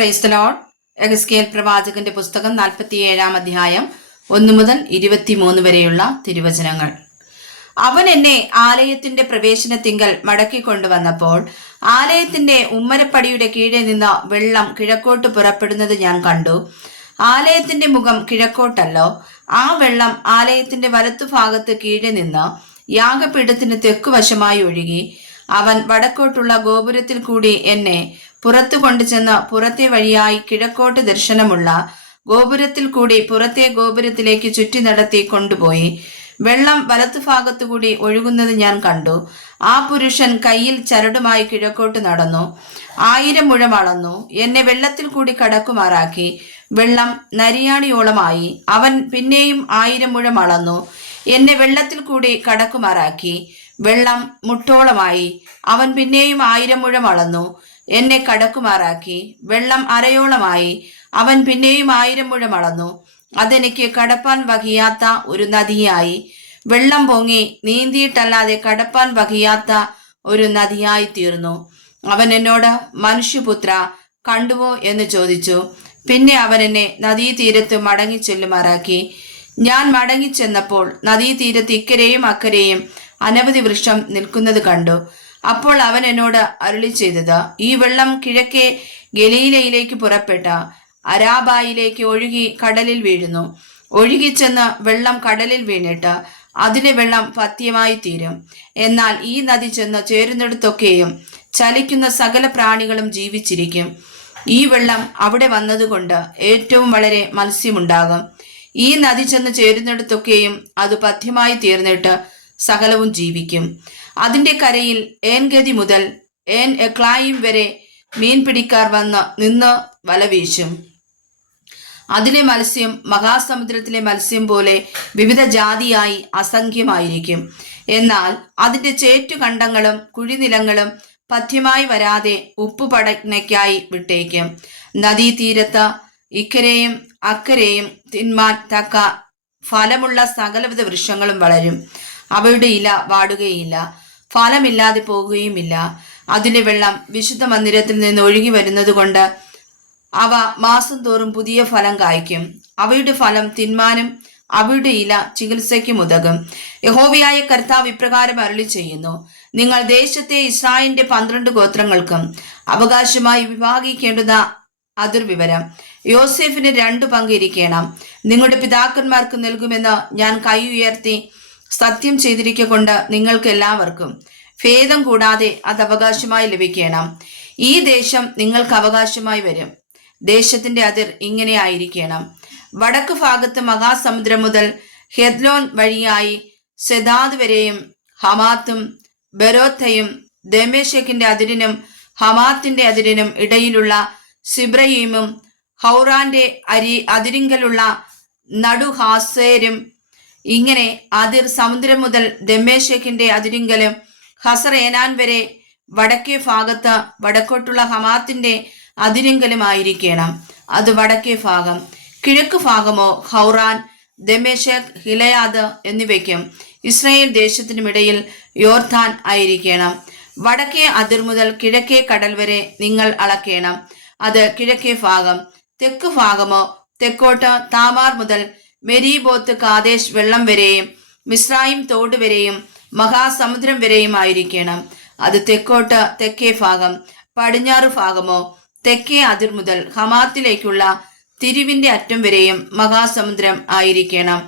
Praise the Lord. എഹെസ്കേൽ പ്രവാചകന്റെ പുസ്തകം 47 അധ്യായം 1 മുതൽ 23 വരെയുള്ള തിരുവചനങ്ങൾ. അവൻ എന്നെ ആലയത്തിന്റെ പ്രവേശനത്തിങ്കൽ മടക്കിക്കൊണ്ടുവന്നപ്പോൾ ആലയത്തിന്റെ ഉമ്മരപ്പടിയുടെ കീഴെ നിന്ന് വെള്ളം കിഴക്കോട്ട് പുറപ്പെടുന്നത് ഞാൻ കണ്ടു. ആലയത്തിന്റെ മുഖം കിഴക്കോട്ടല്ലോ. ആ വെള്ളം ആലയത്തിന്റെ വലത്തുഭാഗത്ത് കീഴെ നിന്ന് യാഗപീഠത്തിന് തെക്കുവശമായി ഒഴുകി അവൻ വടക്കോട്ടുള്ള ഗോപുരത്തിൽ കൂടി എന്നെ പുറത്തു കൊണ്ടുചെന്ന് പുറത്തെ വഴിയായി കിഴക്കോട്ട് ദർശനമുള്ള ഗോപുരത്തിൽ കൂടി പുറത്തെ ഗോപുരത്തിലേക്ക് ചുറ്റി നടത്തി കൊണ്ടുപോയി. വെള്ളം വലത്തുഭാഗത്തുകൂടി ഒഴുകുന്നത് ഞാൻ കണ്ടു. ആ പുരുഷൻ കയ്യിൽ ചരടുമായി കിഴക്കോട്ട് നടന്നു. 1000 മുഴം അളന്നു എന്നെ വെള്ളത്തിൽ കൂടി കടക്കുമാറാക്കി. വെള്ളം നരിയാണിയോളമായി. അവൻ പിന്നെയും 1000 മുഴം അളന്നു എന്നെ വെള്ളത്തിൽ കൂടി കടക്കുമാറാക്കി. വെള്ളം മുട്ടോളമായി. അവൻ പിന്നെയും 1000 മുഴം അളന്നു എന്നെ കടക്കുമാറാക്കി. വെള്ളം അരയോളമായി. അവൻ പിന്നെയും 1000 മുഴം അളന്നു. അതെനിക്ക് കടപ്പാൻ വഹിയാത്ത ഒരു നദിയായി. വെള്ളം പൊങ്ങി നീന്തിയിട്ടല്ലാതെ കടപ്പാൻ വഹിയാത്ത ഒരു നദിയായി തീർന്നു. അവൻ എന്നോട്, മനുഷ്യപുത്ര, കണ്ടുവോ എന്ന് ചോദിച്ചു. പിന്നെ അവൻ എന്നെ നദീതീരത്ത് മടങ്ങി ചെല്ലുമാറാക്കി. ഞാൻ മടങ്ങിച്ചെന്നപ്പോൾ നദീതീരത്ത് ഇക്കരെയും അക്കരെയും അനവധി വൃക്ഷം നിൽക്കുന്നത് കണ്ടു. അപ്പോൾ അവൻ എന്നോട് അരുളി ചെയ്തത്, ഈ വെള്ളം കിഴക്കേ ഗലീലയിലേക്ക് പുറപ്പെട്ട അരാബായിലേക്ക് ഒഴുകി കടലിൽ വീഴുന്നു. ഒഴുകിച്ചെന്ന് വെള്ളം കടലിൽ വീണിട്ട് അതിലെ വെള്ളം പഥ്യമായി തീരും. എന്നാൽ ഈ നദി ചെന്ന് ചേരുന്നിടത്തൊക്കെയും ചലിക്കുന്ന സകല പ്രാണികളും ജീവിച്ചിരിക്കും. ഈ വെള്ളം അവിടെ വന്നതുകൊണ്ട് ഏറ്റവും വളരെ മത്സ്യമുണ്ടാകും. ഈ നദി ചെന്ന് ചേരുന്നിടത്തൊക്കെയും അത് പഥ്യമായി തീർന്നിട്ട് സകലവും ജീവിക്കും. അതിന്റെ കരയിൽ ഏൻഗതി മുതൽ ഏൻ എക്ലായിം വരെ മീൻ പിടിക്കാർ നിന്ന് വല വീശും. അതിലെ മത്സ്യം മഹാസമുദ്രത്തിലെ മത്സ്യം പോലെ വിവിധ ജാതിയായി അസംഖ്യമായിരിക്കും. എന്നാൽ അതിന്റെ ചേറ്റുകണ്ടങ്ങളും കുഴിനിലങ്ങളും പഥ്യമായി വരാതെ ഉപ്പുപടനയ്ക്കായി വിട്ടേക്കും. നദീതീരത്ത് ഇക്കരെയും അക്കരെയും തിന്മാൻ തക്ക ഫലമുള്ള സകലവിധ വൃക്ഷങ്ങളും വളരും. അവയുടെ ഇല വാടുകയില്ല, ഫലമില്ലാതെ പോകുകയുമില്ല. അതിലെ വെള്ളം വിശുദ്ധ മന്ദിരത്തിൽ നിന്ന് ഒഴുകി വരുന്നത് കൊണ്ട് അവ മാസം തോറും പുതിയ ഫലം കായ്ക്കും. അവയുടെ ഫലം തിന്മാനും അവയുടെ ഇല ചികിത്സയ്ക്കും ഉതകും. യഹോവയായ കർത്താവ് ഇപ്രകാരം അരുളി ചെയ്യുന്നു, നിങ്ങൾ ദേശത്തെ ഇസ്രായേലിന്റെ 12 ഗോത്രങ്ങൾക്കും അവകാശമായി വിഭാഗിക്കേണ്ടുന്ന അതിർവിവരം. യോസേഫിന് 2 പങ്ക് ഇരിക്കണം. നിങ്ങളുടെ പിതാക്കന്മാർക്ക് നൽകുമെന്ന് ഞാൻ കൈ ഉയർത്തി സത്യം ചെയ്തിരിക്കൊണ്ട് നിങ്ങൾക്ക് എല്ലാവർക്കും ഭേദം കൂടാതെ അത് അവകാശമായി ലഭിക്കണം. ഈ ദേശം നിങ്ങൾക്ക് അവകാശമായി വരും. ദേശത്തിന്റെ അതിർ ഇങ്ങനെ ആയിരിക്കണം. വടക്ക് ഭാഗത്ത് മഹാസമുദ്രം മുതൽ ഹെദ്ലോൻ വഴിയായി സെദാദ് വരെയും ഹമാത്തും ബെരോത്തയും ദമേശക്കിന്റെ അതിരിനും ഹമാത്തിന്റെ അതിരിനും ഇടയിലുള്ള സിബ്രയീമും ഹൗറാന്റെ അതിരിങ്കലുള്ള നടുഹാസേരും, ഇങ്ങനെ അതിർ സമുദ്രം മുതൽ ദമേശക്കിന്റെ അതിരിങ്കലും ഹസറേനാൻ വരെ വടക്കേ ഭാഗത്ത് വടക്കോട്ടുള്ള ഹമാത്തിന്റെ അതിരിങ്കലുമായിരിക്കണം. അത് വടക്കേ ഭാഗം. കിഴക്ക് ഭാഗമോ ഹൗറാൻ, ദമേശക്, ഹിലയാദ് എന്നിവയ്ക്കും ഇസ്രായേൽ ദേശത്തിനുമിടയിൽ യോർദാൻ ആയിരിക്കണം. വടക്കേ അതിർ മുതൽ കിഴക്കേ കടൽ വരെ നിങ്ങൾ അളക്കണം. അത് കിഴക്കേ ഭാഗം. തെക്ക് ഭാഗമോ തെക്കോട്ട് താമാർ മുതൽ മെരീബോത്ത് കാദേശ് വെള്ളം വരെയും മിസ്രയീം തോട് വരെയും മഹാസമുദ്രം വരെയും ആയിരിക്കണം. അത് തെക്കോട്ട് തെക്കേ ഭാഗം. പടിഞ്ഞാറ് ഭാഗമോ തെക്കേ അതിർ മുതൽ ഹമാത്തിലേക്കുള്ള തിരിവിന്റെ അറ്റം വരെയും മഹാസമുദ്രം ആയിരിക്കണം.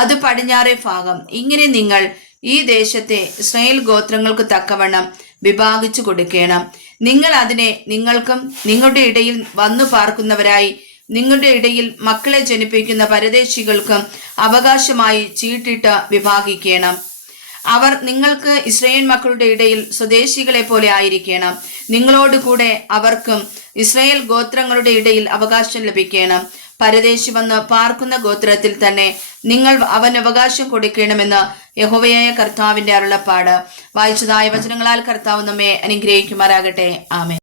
അത് പടിഞ്ഞാറേ ഭാഗം. ഇങ്ങനെ നിങ്ങൾ ഈ ദേശത്തെ ഇസ്രായേൽ ഗോത്രങ്ങൾക്ക് തക്കവണ്ണം വിഭാഗിച്ചു കൊടുക്കണം. നിങ്ങൾ അതിനെ നിങ്ങൾക്കും നിങ്ങളുടെ ഇടയിൽ വന്നു പാർക്കുന്നവരായി നിങ്ങളുടെ ഇടയിൽ മക്കളെ ജനിപ്പിക്കുന്ന പരദേശികൾക്കും അവകാശമായി ചീട്ടിട്ട് വിഭാഗിക്കണം. അവർ നിങ്ങൾക്ക് ഇസ്രായേൽ മക്കളുടെ ഇടയിൽ സ്വദേശികളെ പോലെ ആയിരിക്കണം. നിങ്ങളോട് കൂടെ അവർക്കും ഇസ്രായേൽ ഗോത്രങ്ങളുടെ ഇടയിൽ അവകാശം ലഭിക്കണം. പരദേശി വന്ന് പാർക്കുന്ന ഗോത്രത്തിൽ തന്നെ നിങ്ങൾ അവൻ അവകാശം കൊടുക്കണമെന്ന് യഹോവയായ കർത്താവിന്റെ അരുളപ്പാട്. വായിച്ചതായ വചനങ്ങളാൽ കർത്താവ് നമ്മെ അനുഗ്രഹിക്കുമാറാകട്ടെ. ആമേൻ.